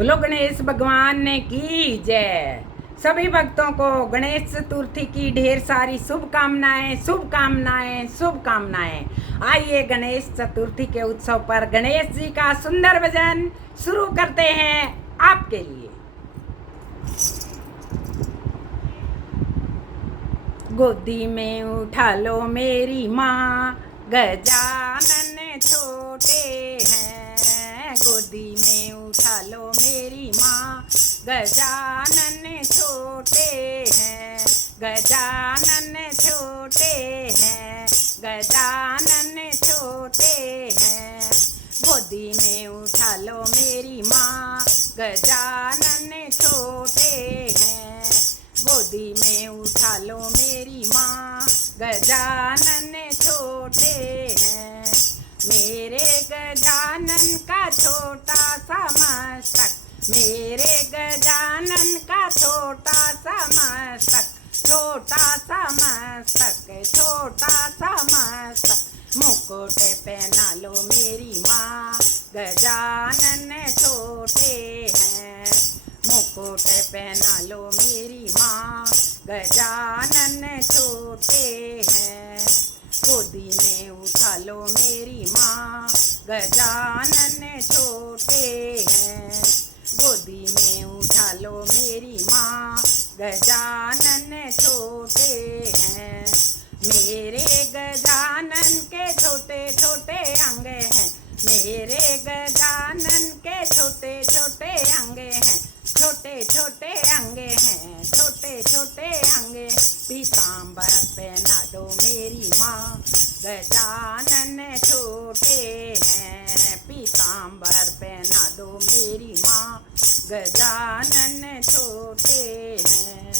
बोलो गणेश भगवान ने की जय। सभी भक्तों को गणेश चतुर्थी की ढेर सारी शुभकामनाएं शुभकामनाएं शुभकामनाएं। आइए गणेश चतुर्थी के उत्सव पर गणेश जी का सुंदर भजन शुरू करते हैं आपके लिए। गोदी में उठा लो मेरी माँ, गजानन छोटे हैं। गोदी में उठा लो मेरी माँ, गजानन छोटे हैं। गजानन छोटे हैं, गजानन छोटे हैं। गोदी में उठा लो मेरी माँ, गजानन छोटे हैं। गोदी में उठा लो मेरी माँ, गजानन छोटे हैं। मेरे गजानन का छोटा सा मस्तक, मेरे गजानन का छोटा सा मस्तक, छोटा सा मस्तक, छोटा सा मस्तक। मुकुट पहना लो मेरी माँ, गजानन छोटे हैं। मुकुट पहना लो मेरी माँ, गजानन छोटे हैं। गोदी में उठा लो मेरी माँ, गजानन छोटे हैं। गोदी में उठा लो मेरी माँ, गजानन छोटे हैं। मेरे गजानन के छोटे छोटे अंग हैं, मेरे गजानन के छोटे छोटे अंग हैं। छोटे छोटे अंगे हैं, छोटे छोटे अंगे। पीताम्बर पहना दो मेरी माँ, गजानन छोटे हैं। पीताम्बर पहना दो मेरी माँ, गजानन छोटे हैं।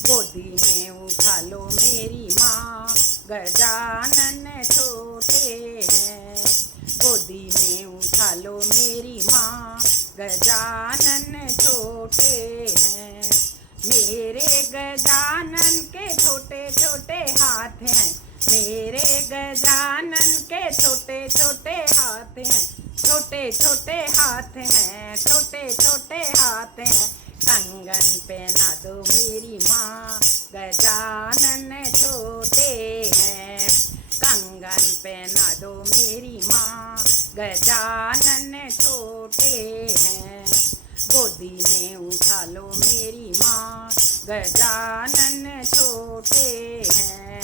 गोदी में उठा लो मेरी माँ, गजानन छोटे हैं। गोदी में उठा लो मेरी माँ, गजानन छोटे हैं। मेरे गजानन के छोटे छोटे हाथ हैं, मेरे गजानन के छोटे छोटे हाथ हैं। छोटे छोटे हाथ हैं, छोटे छोटे हाथ हैं। कंगन पहना दो मेरी माँ, गजानन छोटे हैं। कंगन पहना दो मेरी माँ, गजानन छोटे हैं। गोदी में उठा लो मेरी माँ, गजानन छोटे हैं।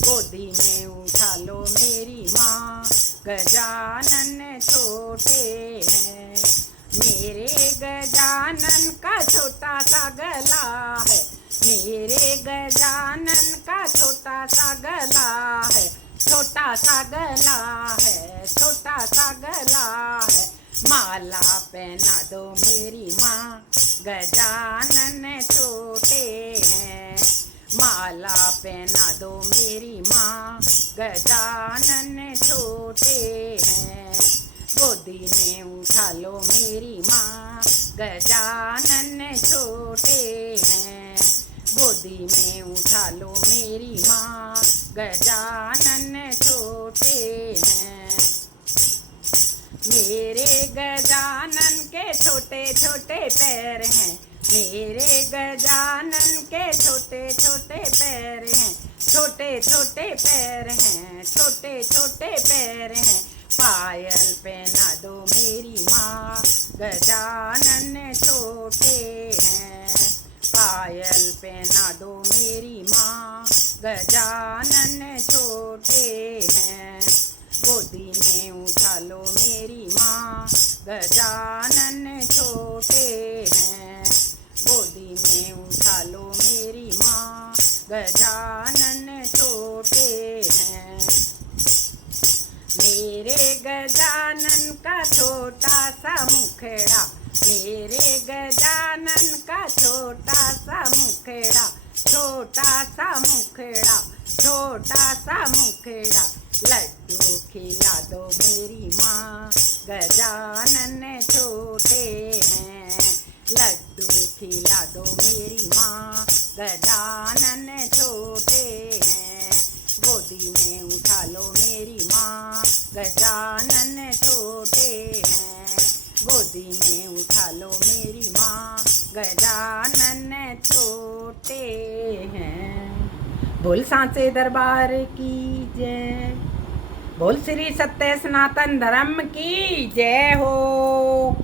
गोदी में उठा लो मेरी माँ, गजानन छोटे हैं। मेरे गजानन का छोटा सा गला है, मेरे गजानन का छोटा सा गला है। छोटा सा गला है, छोटा सा गला है। माला पहना दो मेरी माँ, गजानन छोटे हैं। माला पहना दो मेरी माँ, गजानन छोटे हैं। गोदी में उठा लो मेरी माँ, गजानन छोटे हैं। गोदी में उठा लो मेरी माँ, गजानन छोटे हैं। मेरे गजानन के छोटे छोटे पैर हैं, मेरे गजानन के छोटे छोटे पैर हैं। छोटे छोटे पैर हैं, छोटे छोटे पैर हैं। पायल पहना दो मेरी माँ, गजानन छोटे हैं। पायल पहना दो मेरी माँ, गजानन छोटे हैं। गोदी में उठा लो मेरी माँ, गजानन छोटे हैं। गोदी में उठा लो मेरी माँ, गजानन छोटे हैं। मेरे गजानन का छोटा सा मुखड़ा, मेरे गजानन का छोटा सा मुखड़ा। छोटा सा मुखड़ा, छोटा सा मुखड़ा। लड्डू खिला दो मेरी माँ, गजानन छोटे हैं। लड्डू खिला दो मेरी माँ, गजानन छोटे हैं। गोदी में उठा लो मेरी माँ, गजानन छोटे हैं। गोदी में उठा लो मेरी माँ, गजानन छोटे हैं। बोल सांचे दरबार की जय, बोल श्री सत्य सनातन धर्म की जय हो।